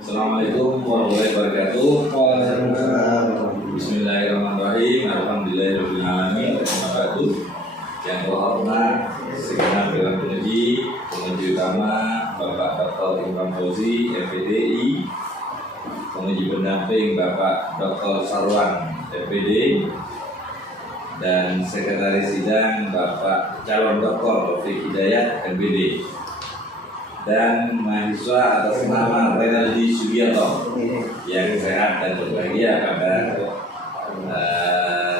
Assalamualaikum warahmatullahi wabarakatuh. Bismillahirrahmanirrahim. Alhamdulillahirabbil alamin. Yang terhormat segenap dewan penguji utama Bapak Dr. Imam Fauzi, FPDI, penguji pendamping Bapak Dr. Sarwan, FPD, dan sekretaris sidang Bapak calon Dr. Taufik Hidayat, MPD, dan mahasiswa atas nama Renaldi Sugiarto yang sehat dan berbahagia pada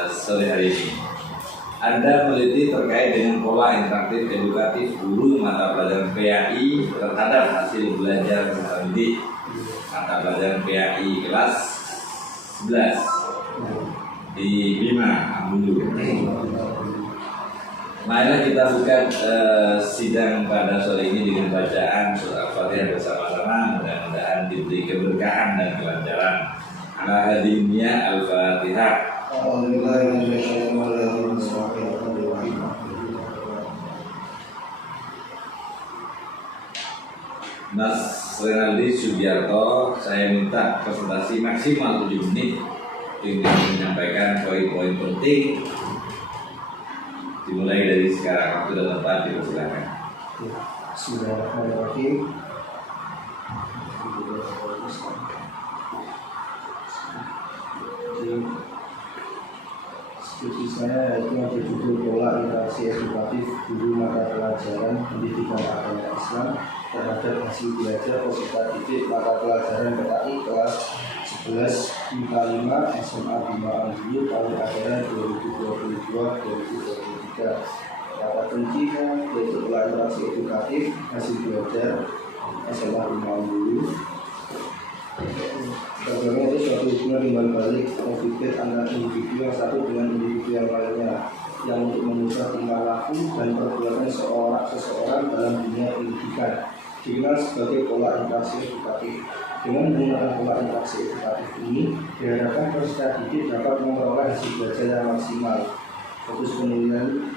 sore hari ini. Anda meneliti terkait dengan pola interaktif edukatif guru mata pelajaran PAI terhadap hasil belajar peserta didik mata pelajaran PAI kelas 11 di Bima Ambulu. Marilah kita buka sidang pada sore ini dengan bacaan surah Al-Fatihah bersama-sama. Mudah-mudahan diberi keberkahan dan kelancaran. Ala hadiniya Al-Fatihah. Mas Renaldi Sugiarto, saya minta presentasi maksimal 7 menit dengan menyampaikan poin-poin penting. Dimulai dari sekarang, waktu dan tempat dipersilakan. Bismillahirrahmanirrahim. Studi saya itu berjudul pola interaksi edukatif guru mata pelajaran pendidikan agama Islam terhadap hasil belajar peserta didik mata pelajaran PAI kelas 11 IPA 5 SMA Bima Ambulu tahun ajaran 2022-2023. Kata kuncinya yaitu pola interaksi edukatif hasil belajar SMA Bima Ambulu. Bagaimana itu suatu hubungan timbal balik konflik antara individu yang satu dengan individu yang lainnya yang untuk mengubah tingkah laku dan perbuatan seseorang dalam dunia pendidikan dikenal sebagai pola interaksi edukatif. Dengan menggunakan pola interaksi edukatif ini diharapkan peserta didik dapat memperoleh hasil belajar yang maksimal. Fokus penelitian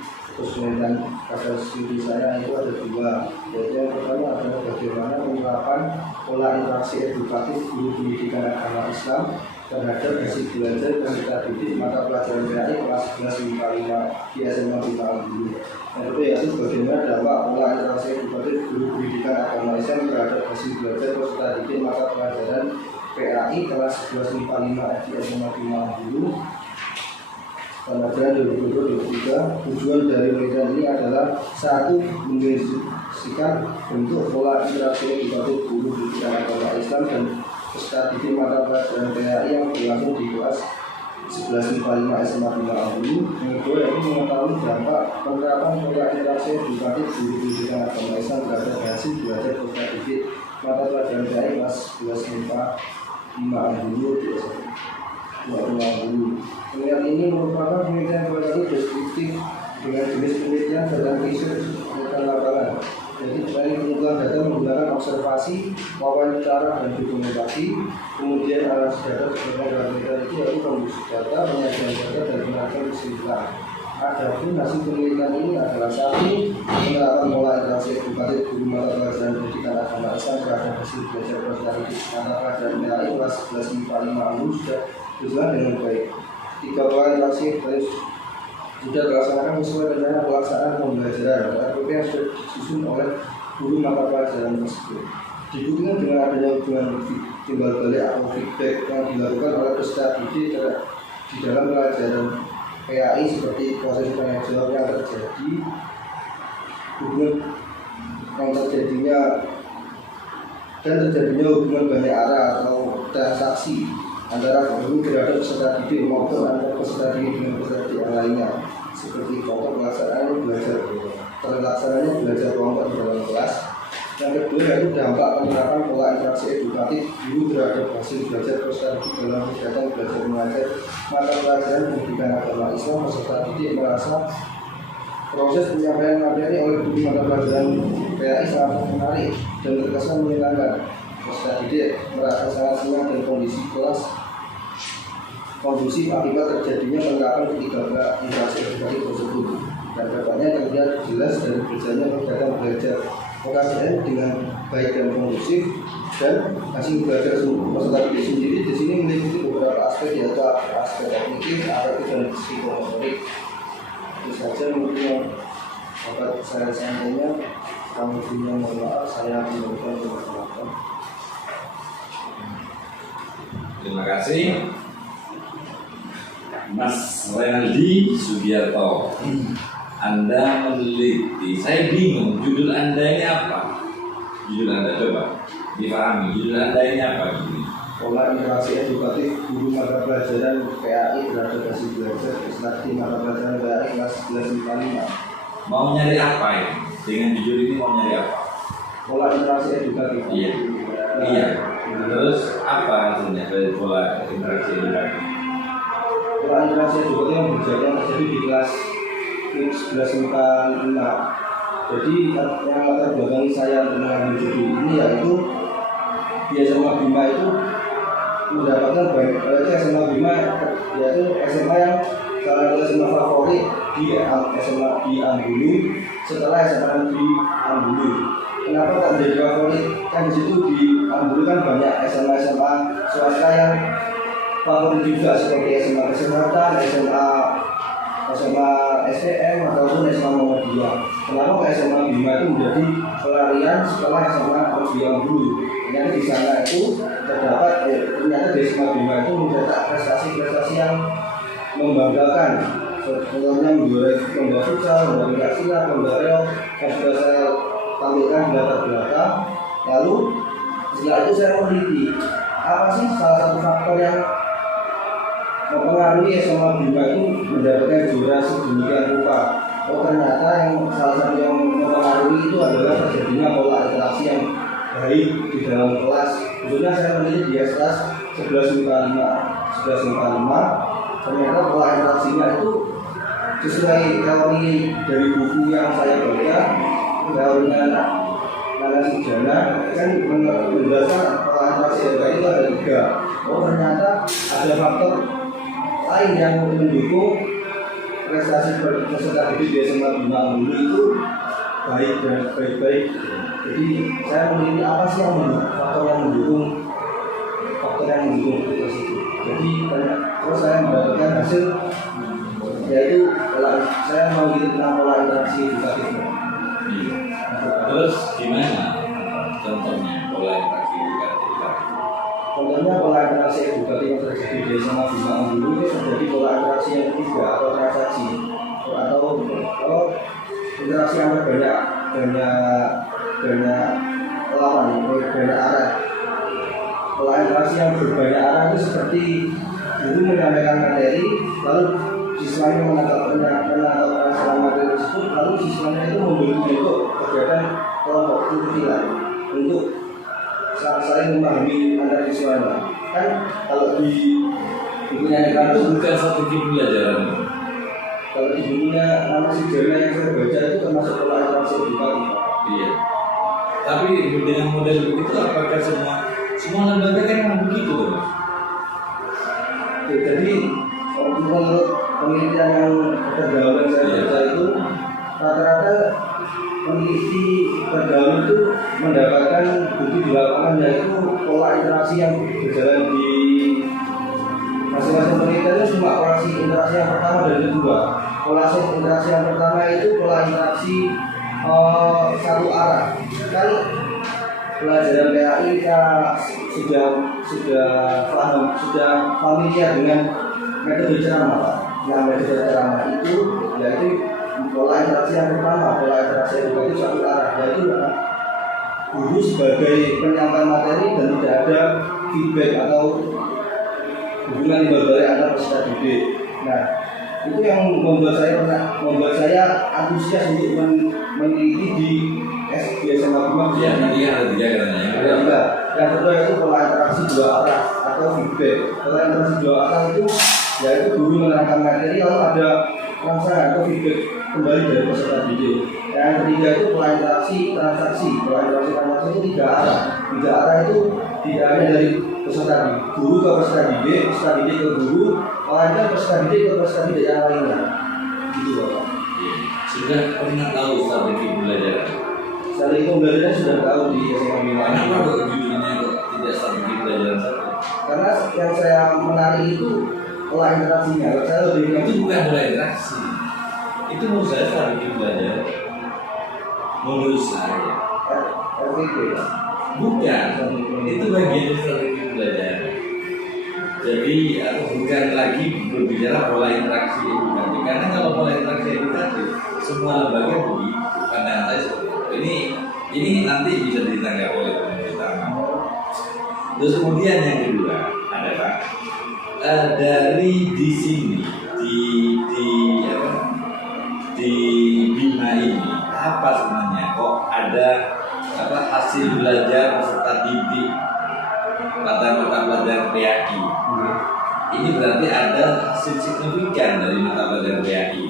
pada studi saya itu ada dua, yaitu yang pertama adalah bagaimana penerapan pola interaksi edukatif guru pendidikan agama Islam terhadap hasil belajar peserta didik mata pelajaran PAI kelas 11 IPA 5 di SMA Bima Ambulu. Yang kedua yaitu bagaimana dampak pola interaksi edukatif guru pendidikan agama Islam terhadap hasil belajar peserta didik mata pelajaran PAI kelas 11 IPA 5 di SMA Bima Ambulu pada tahun 2022. Tujuan dari penelitian ini adalah satu, mendeskripsikan bentuk pola interaksi edukatif guru pendidikan agama Islam dan peserta didik mata pelajaran PAI yang berlangsung di kelas 11 IPA 5 SMA Bima Ambulu. Yang kedua yaitu mengetahui dampak penerapan pola interaksi edukatif guru pendidikan agama Islam terhadap hasil belajar peserta didik mata pelajaran PAI kelas 11 IPA 5 Ambulu di SMA Bima Ambulu. Penelitian ini merupakan penelitian kualitatif deskriptif dengan jenis penelitian dan riset penelitian lapangan. Jadi selain pengumpulan data menggunakan observasi, wawancara dan dokumentasi, kemudian analisis data sebagai dalam penelitian itu yaitu kondisi data, penyajian data dan penerapan kesimpulan. Adapun hasil penelitian ini adalah satu, penerapan pola interaksi edukatif guru mata pelajaran pendidikan agama Islam terhadap hasil belajar peserta didik mata pelajaran PAI kelas 11 IPA 5 Ambulu sudah berjalan dengan baik. Tiga pola interaksi sudah dilaksanakan sesuai rencana pelaksanaan pembelajaran RPP yang sudah disusun oleh guru mata pelajaran tersebut. Dibuktikan dengan adanya hubungan timbal balik atau feedback yang dilakukan oleh peserta didik di dalam pelajaran PAI seperti proses tanya jawab yang terjadi, hubungan yang terjadinya hubungan banyak arah atau transaksi antara guru terhadap peserta didik maupun antara peserta didik dengan peserta didik yang lainnya, seperti kelompok terlaksananya belajar kelompok di dalam kelas. Yang kedua yaitu dampak penerapan pola interaksi edukatif guru terhadap hasil belajar peserta didik dalam kegiatan belajar mengajar mata pelajaran pendidikan agama Islam. Peserta didik merasa proses penyampaian materi oleh guru mata pelajaran PAI sangat menarik dan terkesan menyenangkan. Peserta didik merasa sangat senang dan kondisi kelas kondusif akibat terjadinya penerapan ketiga interaksi edukatif tersebut. Dan dampaknya terlihat jelas dari berjalannya kegiatan belajar PKBM dengan baik dan kondusif dan hasil belajar peserta didik sendiri di sini meliputi beberapa aspek, yaitu aspek kognitif, afektif, dan psikomotorik. Itu saja mungkin yang dapat saya sampaikan. Kami punya mohon maaf, saya memberikan kesempatan. Terima kasih Mas Renaldi Sugiarto. Anda meneliti, saya bingung judul Anda ini apa? Judul Anda coba dipahami, judul Anda ini apa? Pola interaksi edukatif guru mata pelajaran PAI terhadap hasil belajar peserta mata pelajaran PAI kelas 11 IPA 5. Mau nyari apa ini? Dengan judul ini mau nyari apa? Pola interaksi edukatif. Iya. Iya. Terus apa maksudnya dari pola interaksi edukatif? Pola interaksi edukatif yang terjadi di kelas 11 IPA 5. Jadi yang latar belakang saya untuk mengambil judul ini yaitu di SMA Bima itu mendapatkan banyak SMA Bima, yaitu SMA yang salah satu SMA favorit di SMA di Ambulu setelah SMA di Ambulu. Kenapa tak menjadi favorit? Kan di situ di Ambulu kan banyak SMA swasta yang favorit juga, seperti SMA Kesehatan, SMA STM ataupun SMA Muhammadiyah. Kenapa ke SMA Bima itu menjadi pelarian setelah SMA di Ambulu? Ternyata di sana itu terdapat ternyata di SMA Bima itu mencetak prestasi-prestasi yang membanggakan. Contohnya lomba futsal, lomba pencaksilat, lomba reok yang sudah saya tampilkan di latar belakang. Lalu setelah itu saya meneliti apa sih salah satu faktor yang mempengaruhi SMA Bima itu mendapatkan juara sedemikian rupa. Oh, ternyata yang salah satu yang mempengaruhi itu adalah terjadinya pola interaksi yang baik di dalam kelas. Khususnya saya meneliti di kelas 11 IPA 5. Ternyata pola interaksinya itu sesuai teori dari buku yang saya baca, teorinya Nana Sujana kan menjelaskan pola interaksi itu ada 3. Oh, ternyata ada faktor lain yang mendukung prestasi peserta didik di SMA Bima Ambulu itu baik dan baik-baik. Jadi saya meneliti apa sih yang faktor yang mendukung itu. Jadi terus saya mendapatkan hasil yaitu saya meneliti tentang pola interaksi edukatifnya. Terus gimana contohnya pola interaksi edukatif? Contohnya pola interaksi edukatif yang terjadi di SMA Bima Ambulu itu terjadi pola interaksi yang ketiga atau transaksi atau interaksi yang banyak lawan, banyak arah. Pola interaksi yang berbanyak arah itu seperti guru menyampaikan materi, lalu siswanya menangkap masalah materi tersebut, lalu siswanya itu membentuk kegiatan kelompok kecil untuk saling memahami antar siswanya. Kan kalau di bukunya Itu bukan strategi pembelajaran. kalau di bukunya Nana Sujana yang saya baca itu termasuk pola interaksi edukatif. Iya. Tapi dengan model begitu apakah semua lembaga kan memang begitu kan? Jadi menurut penelitian yang pergaulan saya baca itu rata-rata peneliti pergaulan itu mendapatkan bukti di lapangan yaitu pola interaksi yang berjalan di masing-masing penelitian itu cuma pola interaksi yang pertama dan kedua. Pola interaksi yang pertama itu pola interaksi satu arah. Kan pelajaran PAI kita sudah familiar dengan metode ceramah. Yang metode ceramah itu yaitu pola interaksi yang pertama, pola interaksi edukatif satu arah, yaitu guru sebagai penyampaian materi dan tidak ada feedback atau hubungan timbal balik antar peserta didik. Nah, itu yang membuat saya antusias untuk meneliti di SMA Bima. Ya, nanti ada 3 katanya. Yang kedua itu pola interaksi dua arah atau feedback. Pola interaksi dua arah itu yaitu guru menerangkan materi lalu ada rangsangan atau feedback kembali dari peserta didik. Yang ketiga itu pola interaksi transaksi. Pola interaksi transaksi itu 3 arah. 3 arah itu tidak hanya dari peserta didik, guru ke peserta didik ke guru, melainkan peserta didik ke peserta didik yang lainnya. Gitu Bapak. Sudah pernah tahu strategi pembelajaran? Strategi pembelajaran sudah tahu di SMA Bima. Kenapa judulnya kok tidak strategi pembelajaran saja. Karena yang saya menarik itu pola interaksinya. Saya lebih Itu bukan pola interaksi. Itu menurut saya strategi pembelajaran. Menurut saya. RPP. Bukan. Itu bagian dari strategi pembelajaran. Jadi bukan lagi berbicara pola interaksi edukatif. Karena kalau pola interaksi edukatif semua lembaga begitu. Pandangan saya seperti itu. Ini nanti bisa ditanggapi oleh pemerintah. Terus kemudian yang kedua adalah dari di sini di Bima ini apa sebenarnya kok ada hasil belajar peserta didik pada mata pelajaran PAI. Ini berarti ada hasil signifikan dari mata pelajaran PAI.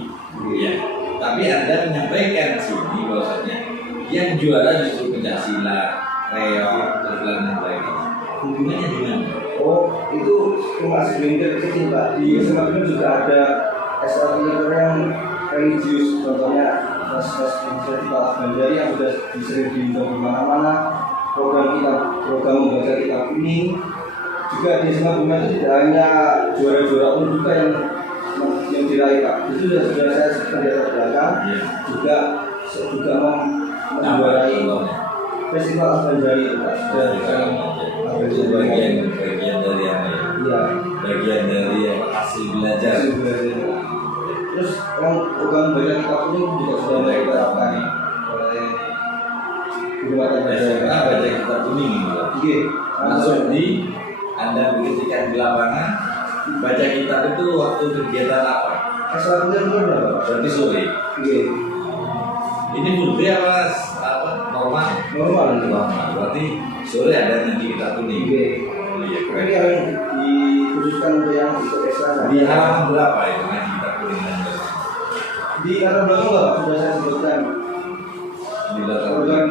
Ya. Tapi Anda menyampaikan sini bahwasanya yang juara justru Pancasila, reog, dan lain-lain. Hubungannya dengan Oh, itu cuma segelintir kecil Pak. Di SMA juga ada SLT yang religius, contohnya inisiatif Pak Banjari yang sudah sering diundang di mana-mana. Program membaca kitab kuning. Juga di SMA itu tidak hanya juara-juara umum juga yang diraih Pak. Itu sudah saya terlihat belakang. Juga menjuarai Festival Banjari itu Pak. itu bagian dari apa ya? Iya. Bagian dari hasil belajar. Terus program baca kitab kuning juga sudah mulai diterapkan oleh Gubernur SMA baca kitab kuning Iya. masuk di Anda buktikan di lapangan baca kitab itu waktu kegiatan apa? SLT berapa? Berarti sore. Iya. Ini full day apa normal? Normal. Berarti sore ada nanti kitab kuning. Iya. Iya, Ini keren. yang dikhususkan untuk yang ikut ekstra. Di halaman berapa itu ngaji kitab kuning? Di latar belakang Pak sudah saya sebutkan. Di latar Program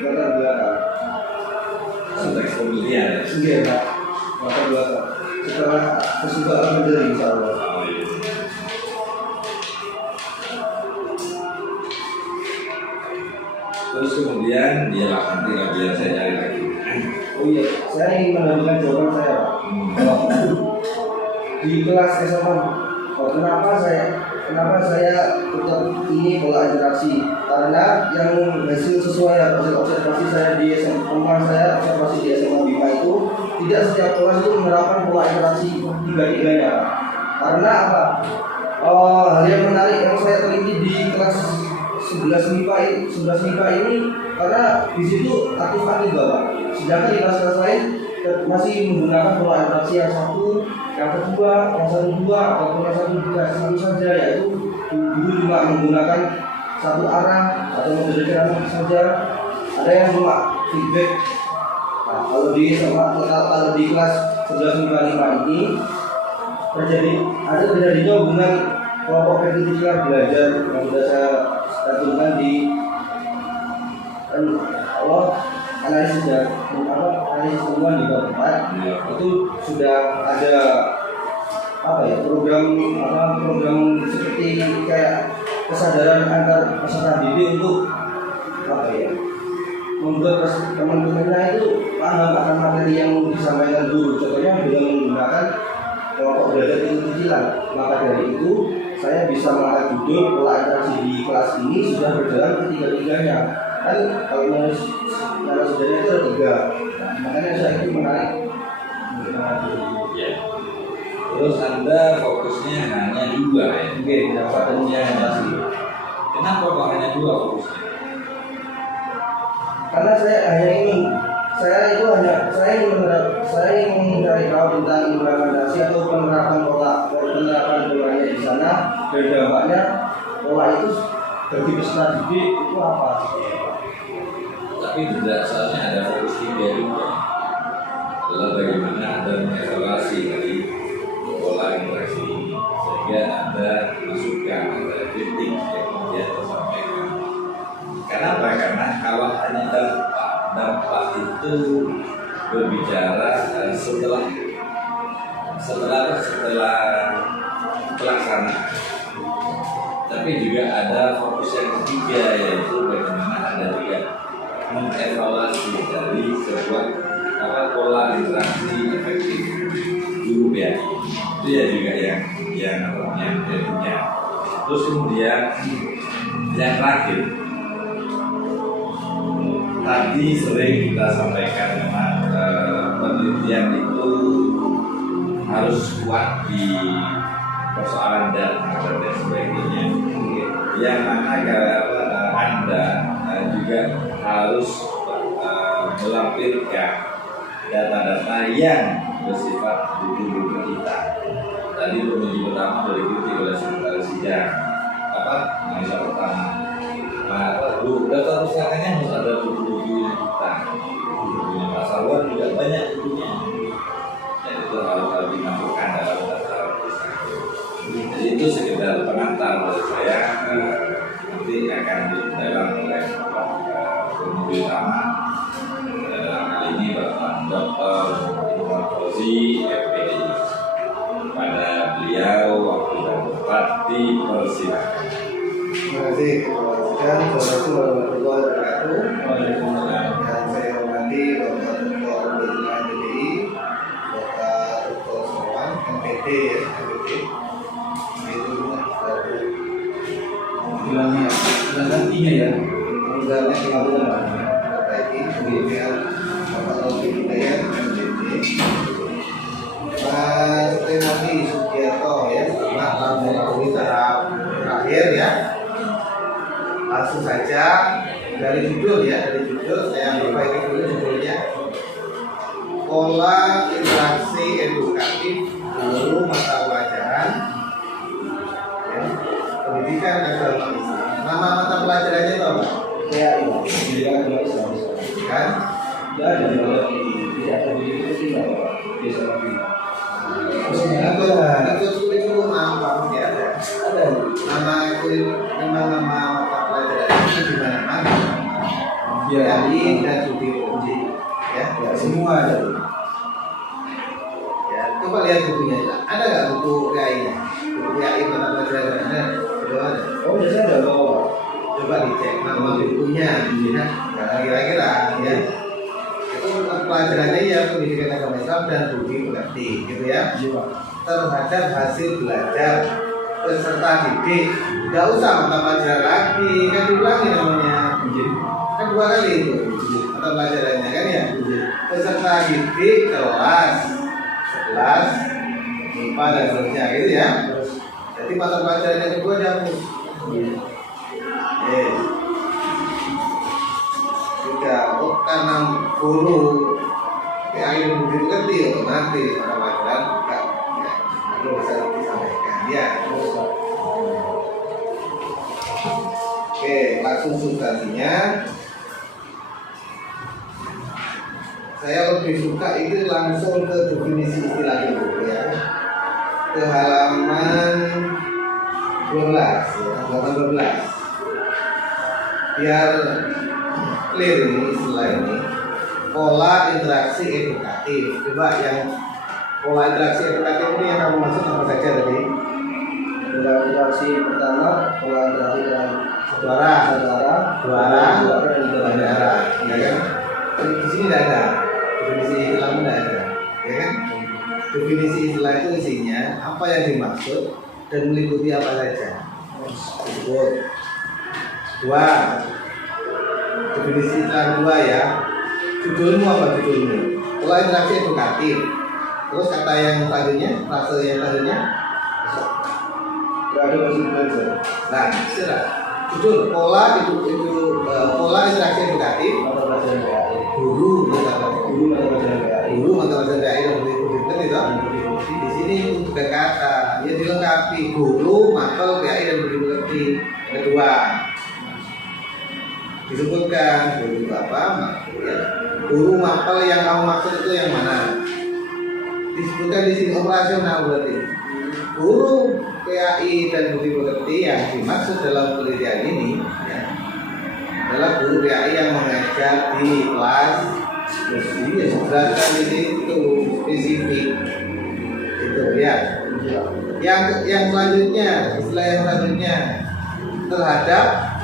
belakang latar belakang. konteks pemilihan ya. Iya Pak. Latar belakang. Setelah kesukaan menjadi insya Allah. Oh, iya. Terus kemudian dia lah nanti biar saya cari lagi. Oh iya, saya ingin menambahkan jawaban saya Pak. Di kelas SMA, kenapa saya tetap ini pola interaksi? Karena yang hasil sesuai hasil observasi saya di SMA, observasi di SMA Bima itu tidak setiap kelas itu menerapkan pola interaksi tiga-tiganya. Karena apa? Hal yang menarik yang saya teliti di kelas 11 MIPA ini karena di situ aktif Bapak. Sedangkan di kelas lain masih menggunakan pola interaksi yang satu, yang kedua, yang satu dua, ataupun yang satu saja, yaitu dulu cuma menggunakan satu arah atau memberikan saja. Ada yang cuma feedback. Nah, kalau di kelas 11 MIPA 5 ini terjadinya hubungan kelompok kritikal belajar yang sudah saya cantumkan di analisis hubungan di bab 4 itu sudah ada program seperti kayak kesadaran antar peserta didik untuk membuat teman-temannya itu paham akan materi yang disampaikan guru. Contohnya dengan menggunakan kelompok belajar kecil-kecilan. Maka dari itu saya bisa mengangkat judul pola interaksi di kelas ini sudah berjalan ketiga-tiganya. Kan kalau narasumbernya itu ada 3. Makanya saya itu menarik. Ya. Terus Anda fokusnya hanya 2 ya? Oke, pendapatannya interaksi. Kenapa kok hanya 2 fokusnya? Karena saya ingin mencari tahu tentang implementasi atau penerapan polanya di sana dan dampaknya pola itu bagi peserta didik itu apa? Tapi tidak soalnya ada fokus 3 juga. Adalah bagaimana Anda mengevaluasi dari pola interaksi ini sehingga Anda masukkan ada kritik yang kemudian tersampaikan. Kenapa? Karena kalau hanya dampak itu berbicara setelah pelaksanaan. Tapi juga ada fokus yang ketiga, yaitu bagaimana Anda juga mengevaluasi dari sebuah pola interaksi efektif guru PAI itu ya juga yang punya. Terus kemudian yang terakhir tadi sering kita sampaikan memang penelitian itu harus kuat di persoalan data dan sebagainya. Yang mana Anda juga harus melampirkan data-data yang bersifat buku-buku kita. Tadi pemilih pertama dari kritik oleh sidang analisa pertama. Data rusaknya harus ada buku-bukunya kita. Bukunya Pak Sarwan juga banyak bukunya. Dan itu harus dimasukkan dalam data rusak. Jadi itu sekedar pengantar dari saya. Nanti akan didalam oleh pemilih utama. Dalam hal ini Bapak Dr. Imam Fauzi, FPI. Pada beliau waktu dan tempat dipersilakan. Terima kasih Assalamualaikum warahmatullahi wabarakatuh. Waalaikumsalam. Dan saya hormati Bapak Dr. Berlian DDI, Bapak Dr. Sowan, MPD ya, MPD. Itu bilangnya, nantinya ya. Bilangnya kalau perbaiki, kemudian Bapak Taufik Hidayat, MPD. Mas Renati Sugiarto ya, sama melalui tahap terakhir ya. Langsung saja dari judul saya perbaiki dulu judulnya. Pola interaksi edukatif guru mata pelajaran ya, pendidikan agama Islam. Nama mata pelajarannya itu apa? Ya, pendidikan agama Islam. Kan? Tidak ada di biasa lagi. Itu kurikulum apa ya ada? Ada. Nama mata pelajaran itu di mana-mana. PAI dan studi uji. Ya, semua ada. Ya, coba lihat bukunya. Ada nggak buku PAI-nya? Buku PAI mata pelajaran ada? Belum ada. Oh, biasanya ada bawa. Coba dicek nama bukunya. Ya, kira-kira ya. Pelajarannya ya pendidikan agama Islam dan budi pekerti gitu ya, terhadap hasil belajar peserta didik. Tidak usah mata pelajaran lagi, kan diulangi namanya, kan 2 kali itu mata pelajarannya kan ya. Peserta didik kelas 11 IPA dan seterusnya gitu ya. Jadi mata pelajaran yang kedua dihapus. Karena guru PAI dan budi pekerti otomatis mata pelajaran bukan ya, perlu bisa disampaikan ya. Oke, langsung substansinya. Saya lebih suka itu langsung ke definisi istilah dulu ya, ke halaman 12 ya, halaman 12 biar clear ini istilah ini. Pola interaksi edukatif. Coba yang pola interaksi edukatif ini yang kamu maksud apa saja tadi? Pola interaksi pertama, pola interaksi dengan suara, dan bandara, ya kan? Di sini tidak ada definisi istilah, tidak ada, ya kan? Definisi istilah itu isinya apa yang dimaksud dan meliputi apa saja. Disebut. 2. Definisi istilah 2 ya. Judulmu apa judulmu? Pola interaksi edukatif. Terus kata yang selanjutnya, frase yang selanjutnya, tidak ada masih belajar. Nah, istirahat. Judul pola pola interaksi edukatif. Mata pelajaran PAI. Guru mata pelajaran PAI dan budi itu. Di sini untuk kata, ya dilengkapi guru, mapel PAI dan budi pekerti. Kedua, disebutkan guru itu apa? Ya. Guru mapel yang kamu maksud itu yang mana? Disebutkan di sini operasional berarti. Guru PAI dan budi pekerti yang dimaksud dalam penelitian ini ya, adalah guru PAI yang mengajar di kelas. Jadi ya jelaskan di situ spesifik itu ya. Yang selanjutnya, istilah yang selanjutnya terhadap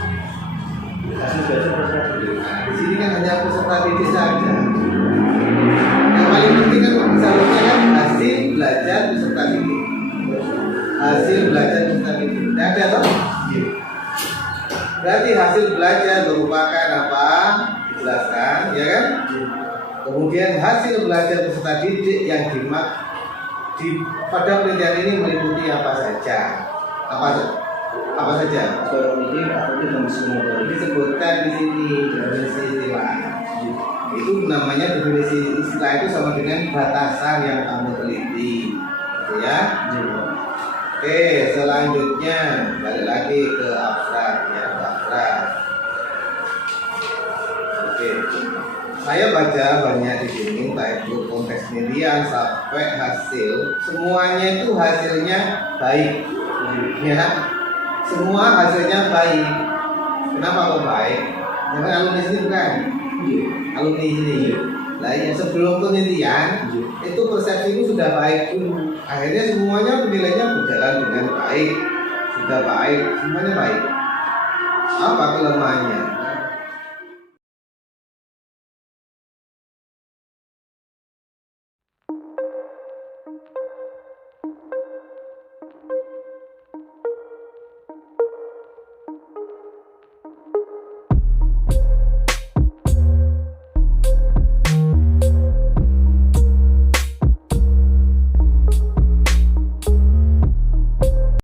hasil belajar peserta didik. Di sini kan hanya peserta didik saja. paling penting kan seharusnya kan hasil belajar peserta didik. Hasil belajar peserta didik. Nah, ada toh? Berarti hasil belajar merupakan apa? Dijelaskan, ya kan? Kemudian hasil belajar peserta didik yang pada penelitian ini meliputi apa saja? Apa saja? Kognitif, afektif, dan psikomotorik. Disebutkan di sini definisi istilah. Itu namanya definisi istilah itu sama dengan batasan yang kamu teliti, gitu ya. Oke, selanjutnya balik lagi ke abstrak ya, ke abstrak. Oke, saya baca banyak di sini, baik itu konteks penelitian sampai hasil, semuanya itu hasilnya baik, ya. Semua hasilnya baik. Kenapa kok baik? Karena alumni sini bukan? Alumni sini. Nah, yang sebelum penelitian itu persepsi itu sudah baik dulu. Akhirnya semuanya penilaiannya berjalan dengan baik, sudah baik, semuanya baik. Apa kelemahannya?